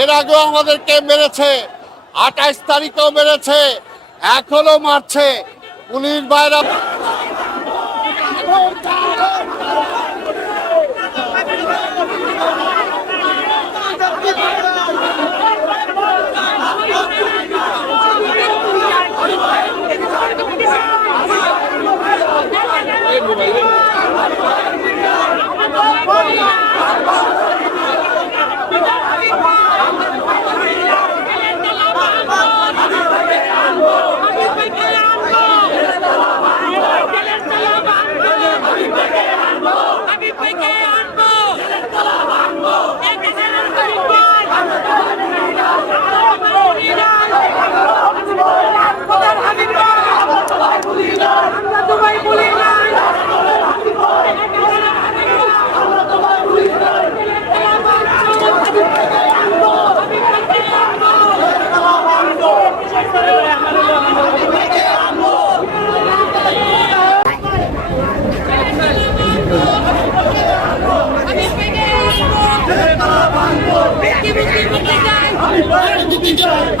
এর আগেও আমাদেরকে মেরেছে? আঠাইশ তারিখেও মেরেছে। এখনও মারছে। পুলিশ বাইরা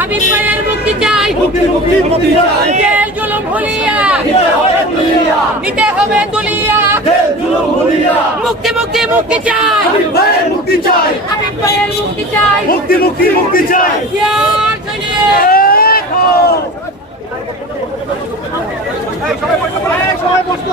মুক্তি চাই। আমি পায়ের মুক্তি চাই। জেল জুলুম ভুলিয়া। নিতে হবে তুলিয়া মুক্তি মুক্তি মুক্তি চাই। মুক্তি চাই। আমি পায়ের মুক্তি চাই। মুক্তি মুক্তি মুক্তি চাই। ইয়ার ছেলে বসতে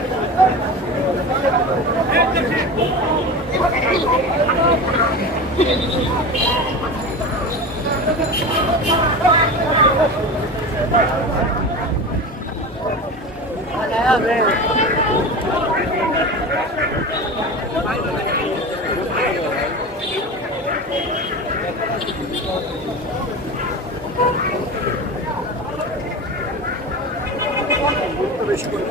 Push, push,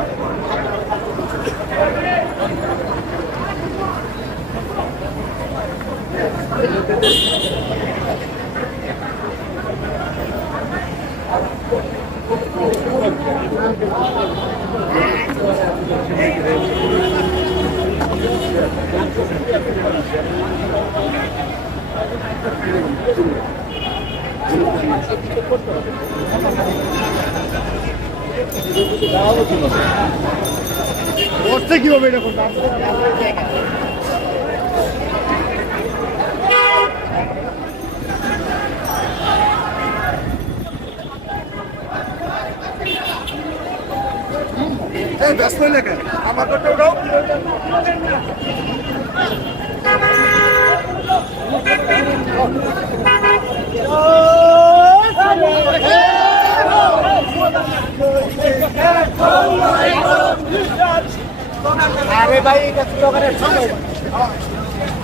push! কীভাবে এটা করতে ব্যস্ত কেন? আমার কথা ওটাও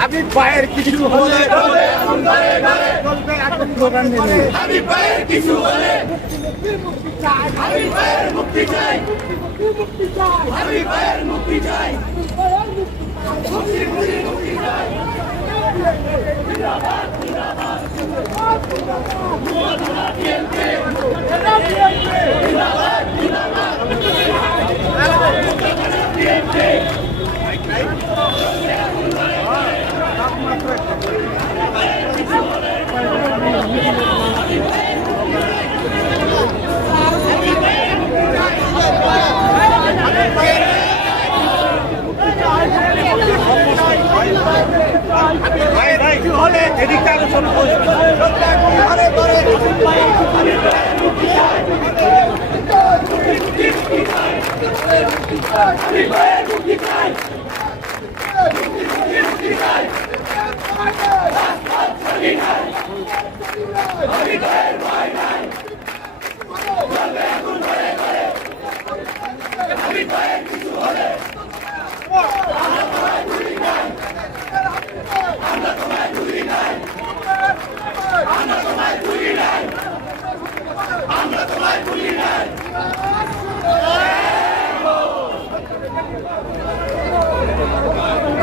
আমি পায়ের কিছু হলে আমি পায়ের কিছু হলে মুক্তি চাই। মুক্তি চাই। ভাই Viva é Duque Cai!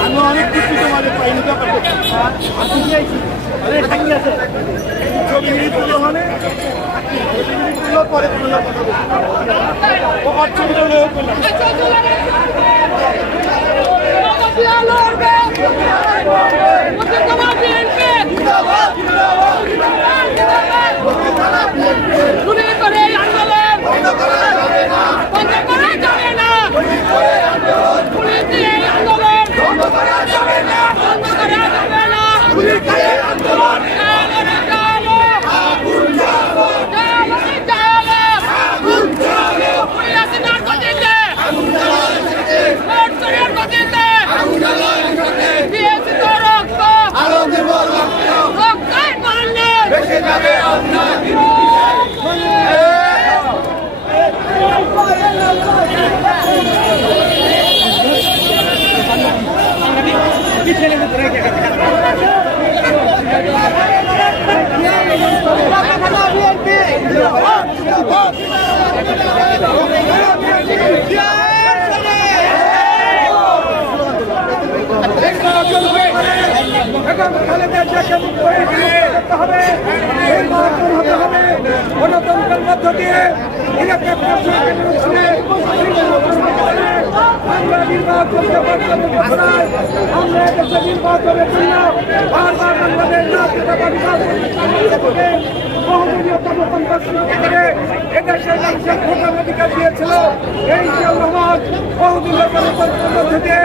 আমি অনেক কিছু তোমাদের পাইনি পরে তুলো ও আর ছবি তুলো শুনে করে এই আন্দোলন বন্ধ করা যাবে না পুলিশ দিয়ে এই আন্দোলন বন্ধ করা যাবে না বন্ধ করা যাবে না পুলিশ দিয়ে আন্দোলন চালো চালো আগুন চালো চালো চালো আগুন চালো পুলিশ আছে নার গতিতে আগুন চালো ভোট চুরির গতিতে আগুন চালো দিয়েছি তো রক্ত আলো দেব রক্ত রক্তের বন্যে বেশি যাবে গণতন্ত্রের মধ্য দিয়ে এলাকা আমরা নির্বাচনকে বর্তমানে ঘোষণায় আমরা এদেশে নির্বাচনের জন্য বারবার বাংলাদেশ জাতীয়তাবাদী দল বহুদলীয় গণতন্ত্র শুরু করে এদেশের মানুষের ভোটার অধিকার দিয়েছিল এই গণতন্ত্রের মধ্যে দিয়ে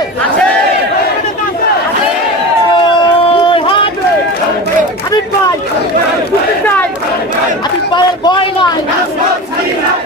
হাবিব ভাই মুক্তি চাই হাবিব ভাইয়ের ভয় নাই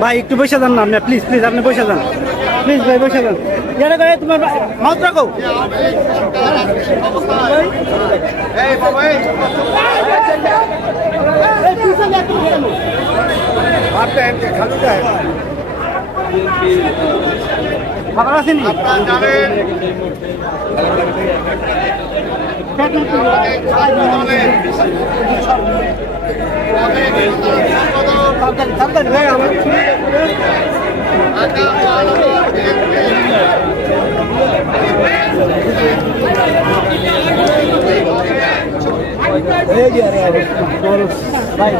ভাই, একটু বসে যান না আপনি প্লিজ প্লিজ আপনি বসে যান। প্লিজ ভাই, বসে যান। ইয়ারে করে তোমার মাউথ রাখো। খাবার আসেনি সাবধান ভাই আমার ভাই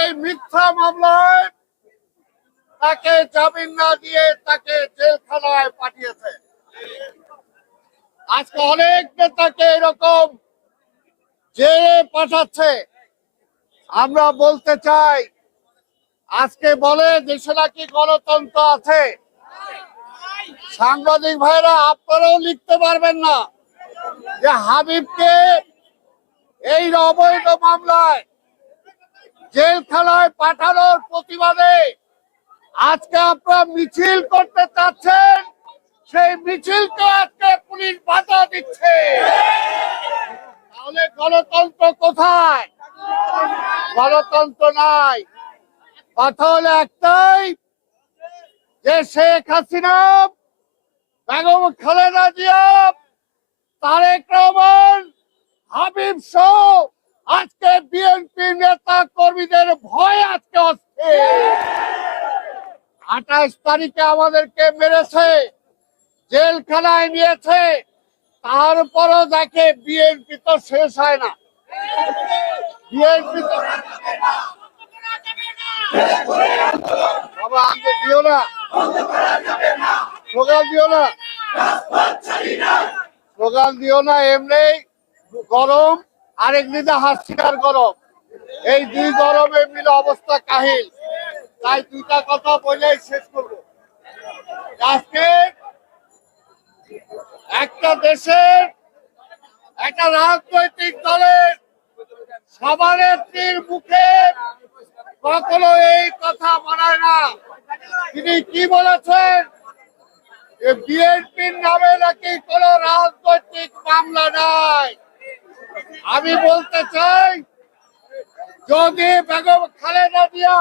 এই মিথ্যা মামলায় তাকে জামিন না দিয়ে তাকে জেলখানায় পাঠিয়েছে। আজকে অনেক নেতাকে এরকম জেলে পাঠাচ্ছে। আমরা বলতে চাই, আজকে বলে দেশে নাকি গণতন্ত্র আছে? সাংবাদিক ভাইরা, আপনারাও লিখতে পারবেন না যে হাবিবকে এই অবৈধ মামলায় জেলখানায় পাঠানোর প্রতিবাদে আজকে আপনারা মিছিল করতে চাচ্ছেন, সেই মিছিলকে আজকে পুলিশ বাধা দিচ্ছে। তাহলে গণতন্ত্র কোথায়? গণতন্ত্র নাই। কথা হলো একটাই, যে শেখ হাসিনা, বেগম খালেদা জিয়া, তারেক রহমান, হাবিব সহ আজকে বিএনপি নেতা কর্মীদের ভয় আজকে অস্থির। আঠাশ তারিখে আমাদেরকে মেরেছে, জেলখানায় নিয়েছে, তারপরও দেখে বিএনপি তো শেষ হয় না। বিএনপি তো বাবা আমাকে দিও না। স্লোগান দিও না। স্লোগান দিও না, এমনি গরম। আরেক দিনে হাসিকার গরম। এই দুই গরমে মিলে অবস্থা কাহিল। তাই দুইটা কথা বলেই শেষ করব। আজকে একটা দেশের, একটা রাজনৈতিক দলের সভানেত্রীর মুখে কখনো এই কথা বানায় না। তিনি কি বলেছেন? বিএনপির নামে নাকি কোন রাজনৈতিক মামলা নাই। আমি বলতে চাই যদি বেগম খালেদা জিয়া